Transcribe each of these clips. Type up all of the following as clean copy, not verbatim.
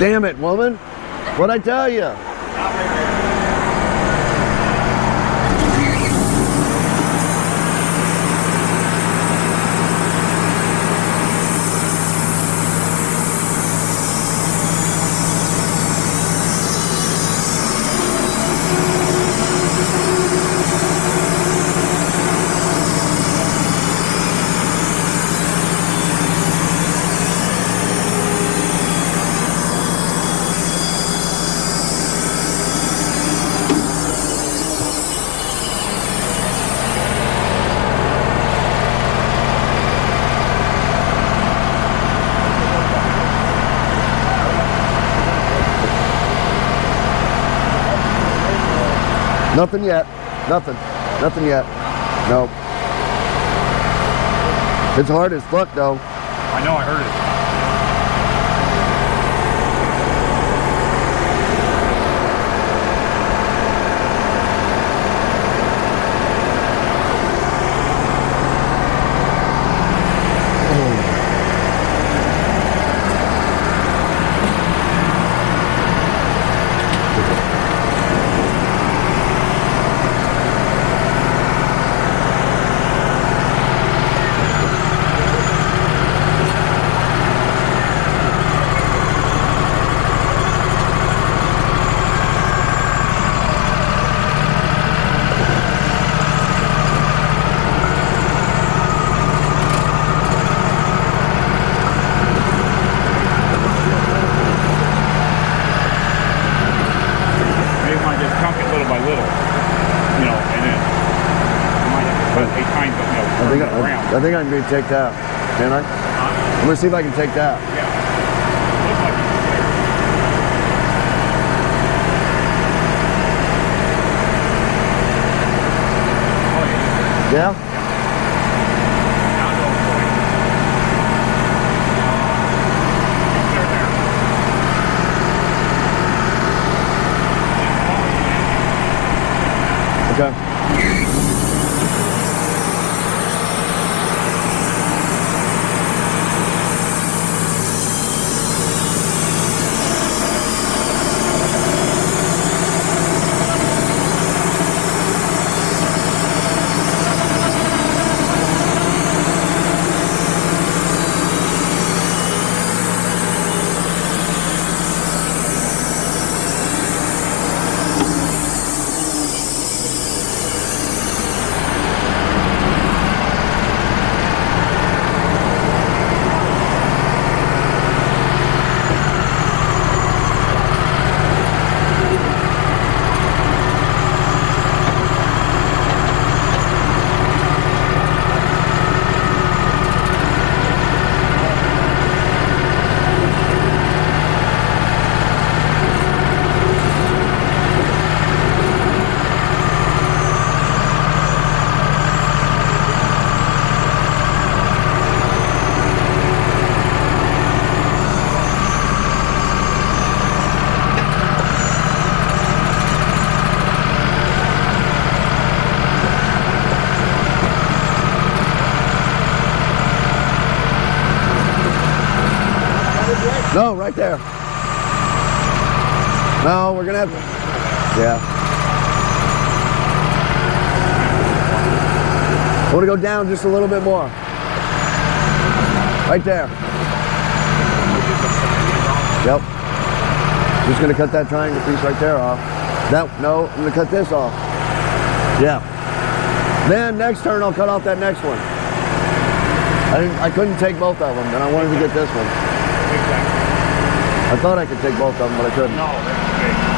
Damn it, woman. What'd I tell you? Nothing yet. Nothing. Nothing yet. Nope. It's hard as fuck though. I know, I heard it. I think I can be take that. Can I? I'm gonna see if I can take that. Yeah? Okay. No, right there. No, we're gonna have to. Yeah. I want to go down just a little bit more. Right there. Yep. Just gonna cut that triangle piece right there off. No, I'm gonna cut this off. Yeah. Then next turn I'll cut off that next one. I couldn't take both of them, and I wanted to get this one. I thought I could take both of them, but I couldn't. No, that's big.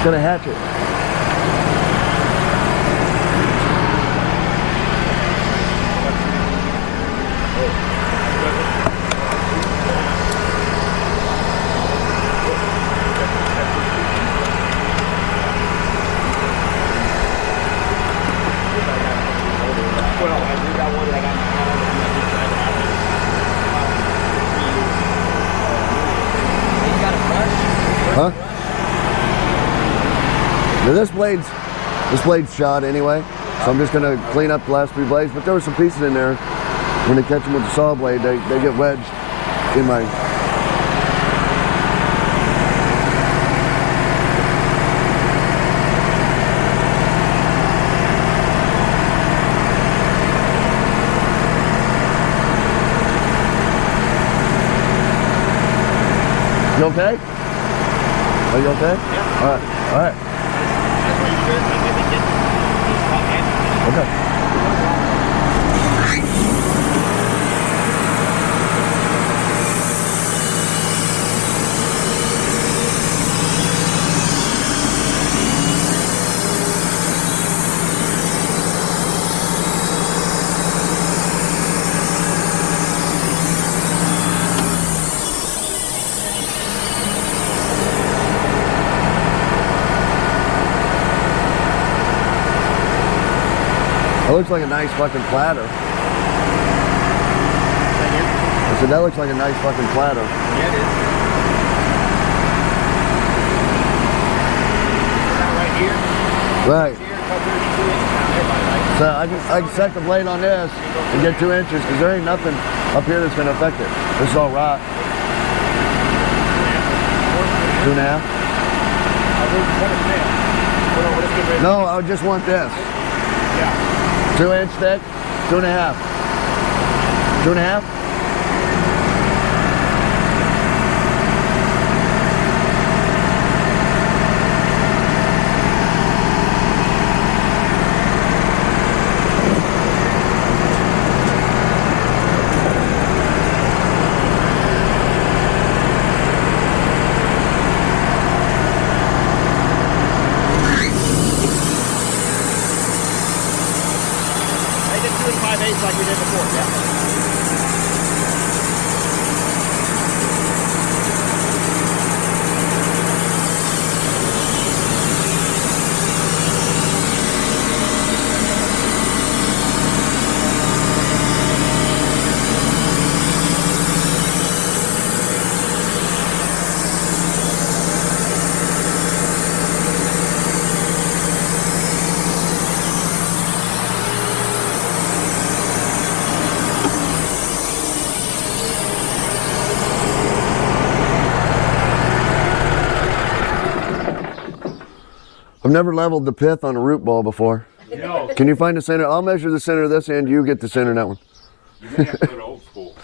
It's gonna hatchet. Huh? Now this blade's shot anyway, so I'm just gonna clean up the last 3 blades. But there were some pieces in there. When they catch them with the saw blade, they get wedged in my. You okay? Are you okay? Yeah. All right. All right. Okay. That looks like a nice fucking platter. I said, that looks like a nice fucking platter. Yeah, it is. Right here. Right. Here, about 32 inches down there, right? So I can set the blade on this and get 2 inches because there ain't nothing up here that's going to affect it. This is all rock. 2.5? No, I would just want this. Yeah. 2 inch thick, 2.5. 2.5? Like we did before, yeah. I've never leveled the pith on a root ball before. No. Can you find the center? I'll measure the center of this and you get the center of that one. You may have to go to old school.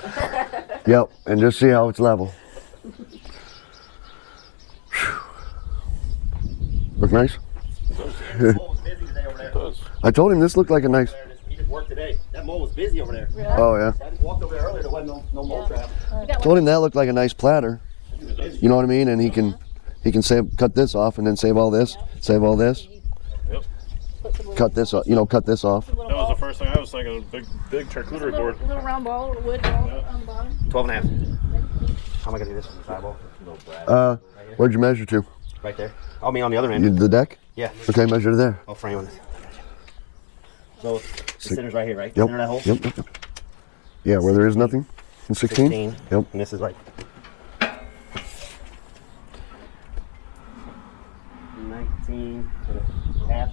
Yep, and just see how it's level. Look nice? I told him this looked like a nice. He just worked today. That mole was busy over there. Really? Oh yeah. I just walked over there earlier. There wasn't no mole trap. Told him that looked like a nice platter. You know what I mean? And he can cut this off and then save all this, save all this. Yep. Cut this off, cut this off. That was the first thing I was thinking. Big charcuterie board. Little round ball, wood ball on the bottom. 12.5. How am I gonna do this from the sidewall? Where'd you measure to? Right there. I'll be on the other end. The deck? Yeah. Okay, measure to there. I'll frame on this. So the center's right here, right? Yep. Center of that hole? Yep. Yeah, where there is nothing. In 16? 16. Yep. And this is like 19 and a half,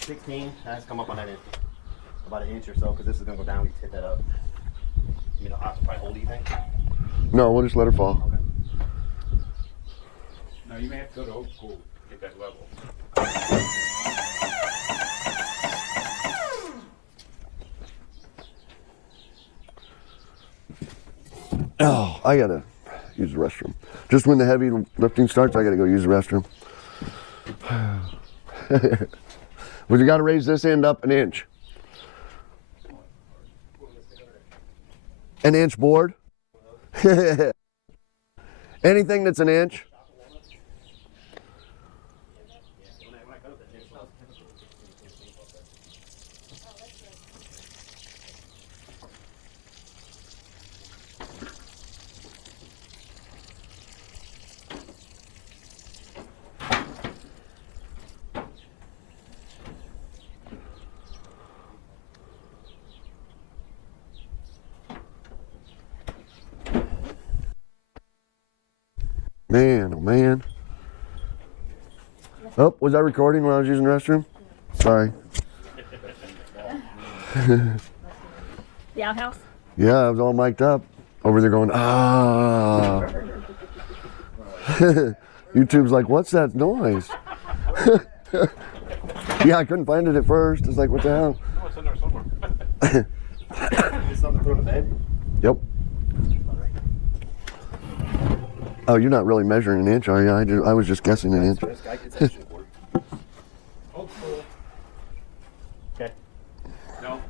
16. That's come up on that end. About an inch or so, because this is gonna go down. We hit that up. You know, I'll have to probably hold it, you think? No, we'll just let her fall. Okay. No, you may have to go to old school to get that level. Oh, I gotta use the restroom. Just when the heavy lifting starts, I gotta go use the restroom. Well, you gotta raise this end up an inch. An inch board. Anything that's an inch. Man, oh man. Oh, was I recording when I was using the restroom? Sorry. The outhouse? Yeah, I was all mic'd up over there going, ah. YouTube's like, what's that noise? Yeah, I couldn't find it at first. It's like, what the hell? Oh, it's in there somewhere. Is something to throw in the bed? Yep. Oh, you're not really measuring an inch, are you? I was just guessing an inch. This guy gets that shit board. Old school. Okay. No,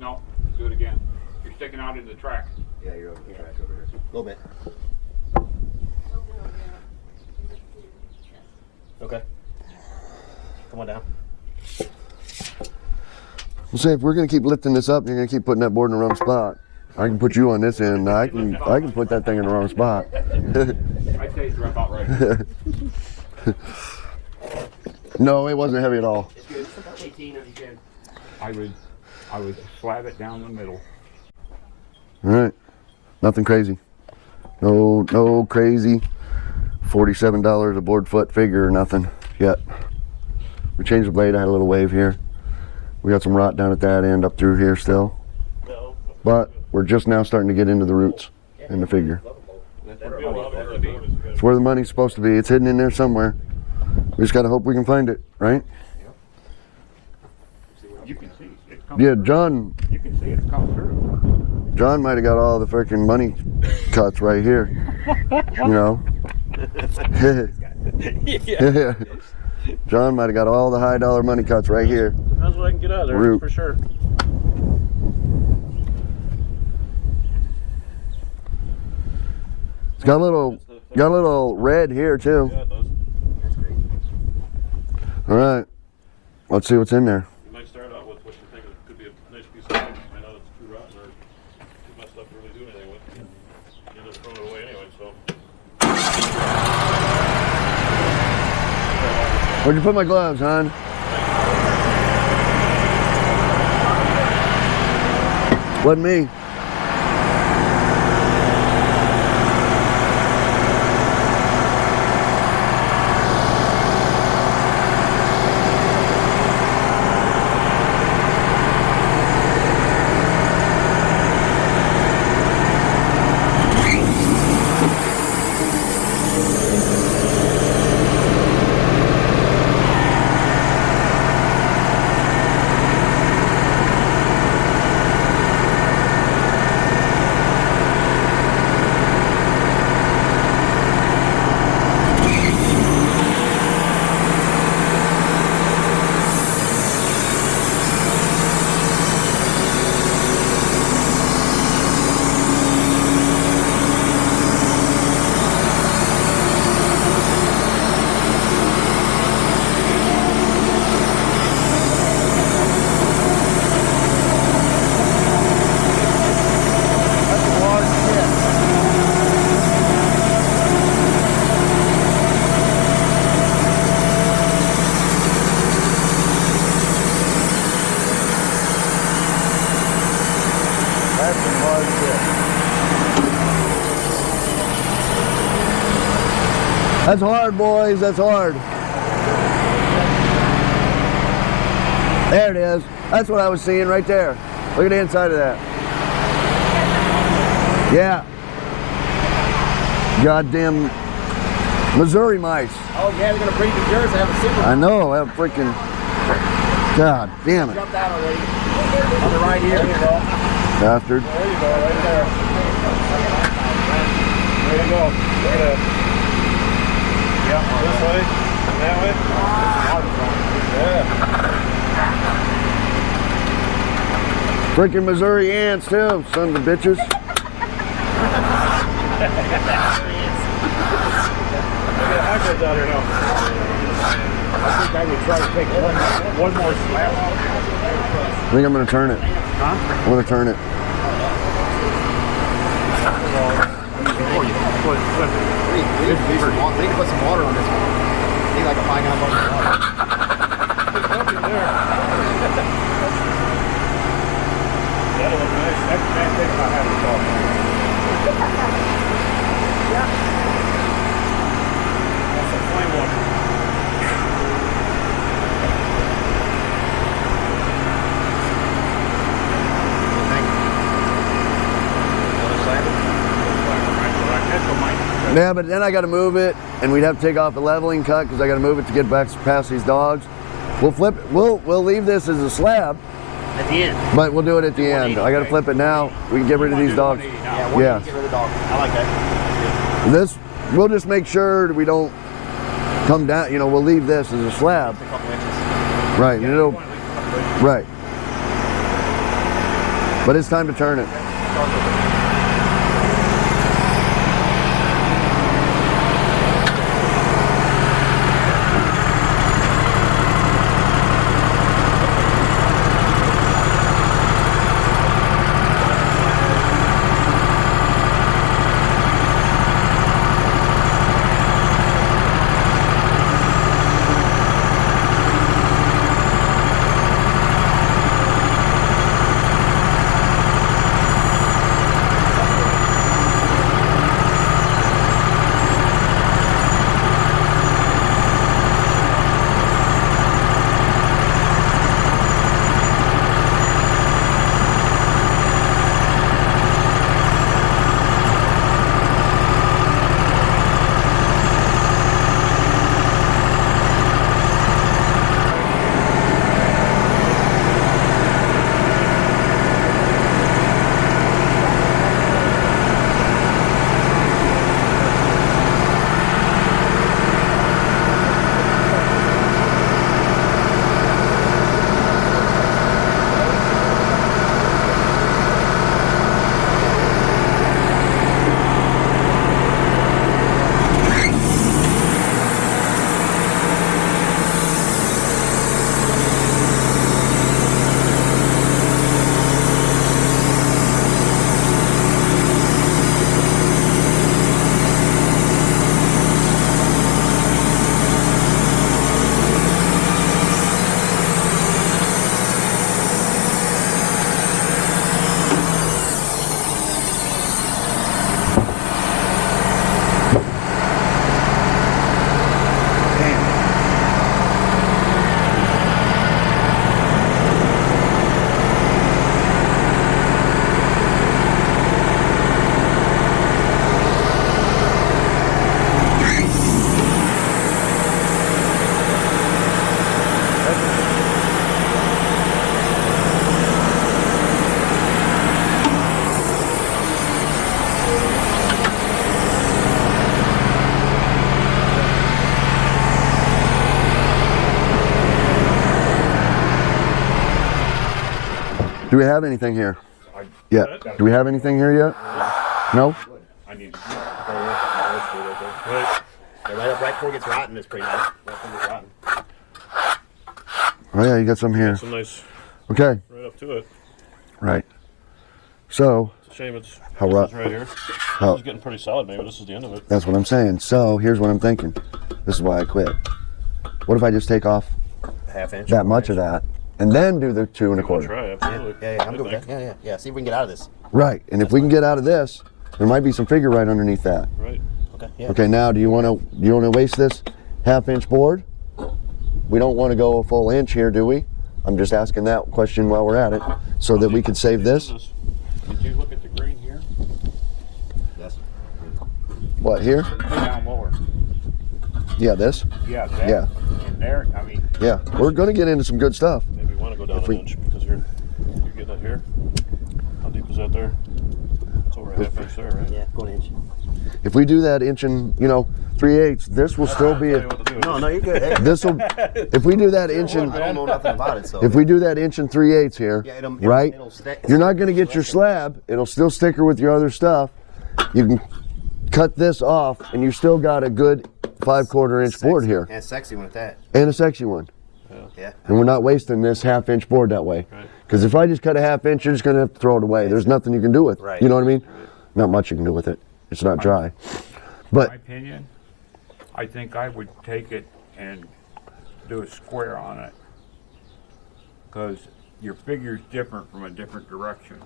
no, do it again. You're sticking out into the track. Yeah, you're over the track over here. A little bit. Okay. Come on down. Well, say if we're gonna keep lifting this up, you're gonna keep putting that board in the wrong spot. I can put you on this end. I can put that thing in the wrong spot. I'd say it's about right. No, it wasn't heavy at all. It's good. It's about 18 if you can. I would slab it down the middle. All right, nothing crazy. No crazy. $47 a board foot figure or nothing yet. We changed the blade. I had a little wave here. We got some rot down at that end up through here still. But we're just now starting to get into the roots in the figure. It's where the money's supposed to be. It's hidden in there somewhere. We just got to hope we can find it, right? You can see it comes Yeah, through. John. You can see it come through. John might have got all the freaking money cuts right here. You know? Yeah. John might have got all the high dollar money cuts right here. That's what I can get out of there, Root. for sure. It's got a little red here too. Yeah, it does. That's great. All right, let's see what's in there. You might start out with what you think could be a nice piece of wood. You might know it's too rotten or too messed up to really do anything with. You end up throwing it away anyway, so. Where'd you put my gloves, hon? Wasn't me. That's hard, boys. That's hard. There it is. That's what I was seeing right there. Look at the inside of that. Yeah. Goddamn Missouri mice. Oh yeah, they're gonna breed the yours. I have a super. I know. I have freaking. God damn it. Jumped out already. On the right here. There you go. Bastard. There you go, right there. There you go. Look at that. Yeah, this way, that way. Yeah. Freaking Missouri ants too, sons of bitches. Look at hybrids out here now. I think I would try to take one more slab off. I think I'm going to turn it. Huh? I'm going to turn it. Before you flip it. We can put some water on this one. Need like a 5 gallon bucket of water. That'll look nice. That thing I have to talk. Yeah. That's some flame water. Yeah, but then I got to move it, and we'd have to take off the leveling cut because I got to move it to get back past these dogs. We'll flip it. We'll leave this as a slab, At the end. but we'll do it at the end. I got to flip it now. We can get rid of these dogs. Yeah, Yeah. get rid of the dog. I like that. This, we'll just make sure we don't come down. You know, we'll leave this as a slab. Just a couple inches. Right, and it'll, right. But it's time to turn it. Do we have anything here? Yeah. Do we have anything here yet? No? I need to. Yeah, right before it gets rotten is pretty nice. Right before it gets rotten. Oh yeah, you got some here. Some nice Okay. right up to it. Right. So, It's a shame it's How this rough- is right here. how- This is getting pretty solid. Maybe this is the end of it. that's what I'm saying. So, here's what I'm thinking. This is why I quit. What if I just take off Half inch. that much of that and then do the 2 1/4? We'll try, absolutely. Yeah, I'm good with that. Yeah. See if we can get out of this. Right. And if we can get out of this, there might be some figure right underneath that. Right. Okay. Yeah. Okay, now do you want to waste this 1/2 inch board? We don't want to go a full inch here, do we? I'm just asking that question while we're at it, so that we could save this. Did you look at the green here? Yes. What, here? Down lower. Yeah, this? Yeah. That, Yeah. And there, I mean, Yeah, we're going to get into some good stuff. maybe you want to go down If an we- inch because you're getting it here. How deep is that there? It's over a 1/2 inch there, right? Yeah, go an inch. If we do that inch and, 3/8, this will still be I'll tell you what to do. No, you're good. Hey, this will, if we do that inch and, I don't know nothing about it, so. if we do that inch and 3/8 here, Yeah, it'll- right? it'll stick. You're not going to get your slab. It'll still sticker with your other stuff. You can cut this off, and you still got a good 5/4 inch board here. And sexy one at that. And a sexy one. Yeah. And we're not wasting this 1/2 inch board that way. Because if I just cut a 1/2 inch, you're just going to have to throw it away. There's nothing you can do with it. Right. You know what I mean? Not much you can do with it. It's not dry. But my opinion, I think I would take it and do a square on it. Because your figure's different from a different direction.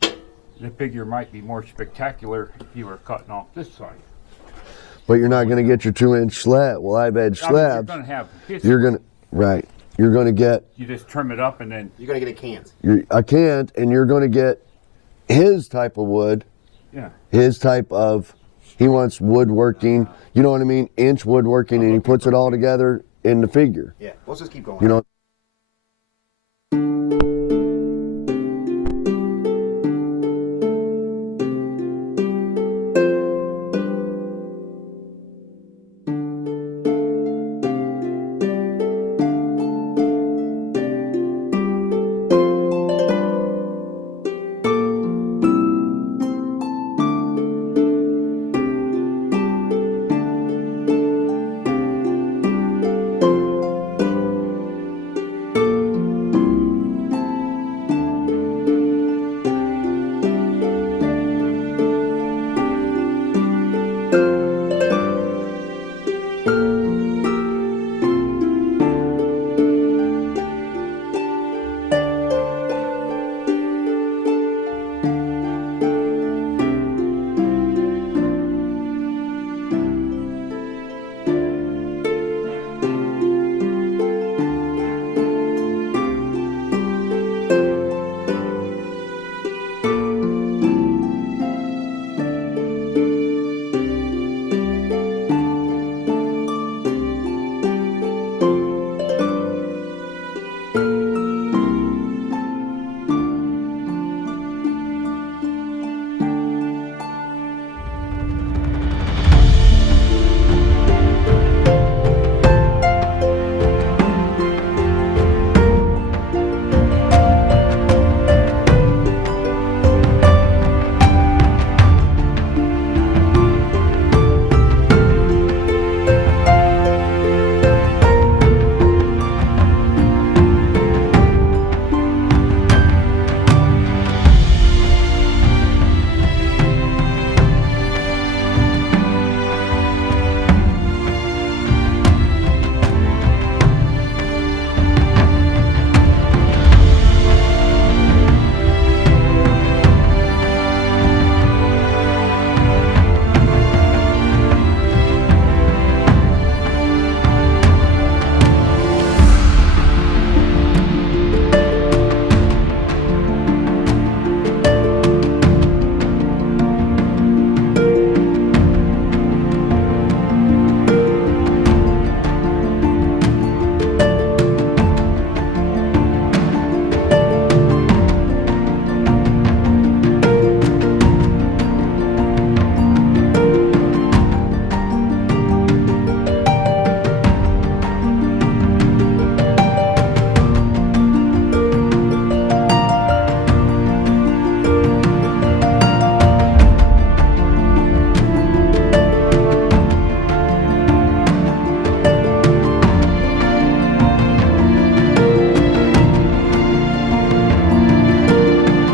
The figure might be more spectacular if you were cutting off this side. But you're not going to get your 2-inch slab, live edge I mean, slabs. you're going to have his, You're going to, right. You're going to get, you just trim it up and then, You're gonna get a cans. I can't, and you're going to get his type of wood, yeah. his type of, he wants woodworking, you know what I mean? Inch woodworking, and he puts it all together in the figure. Yeah. Let's just keep going. You know,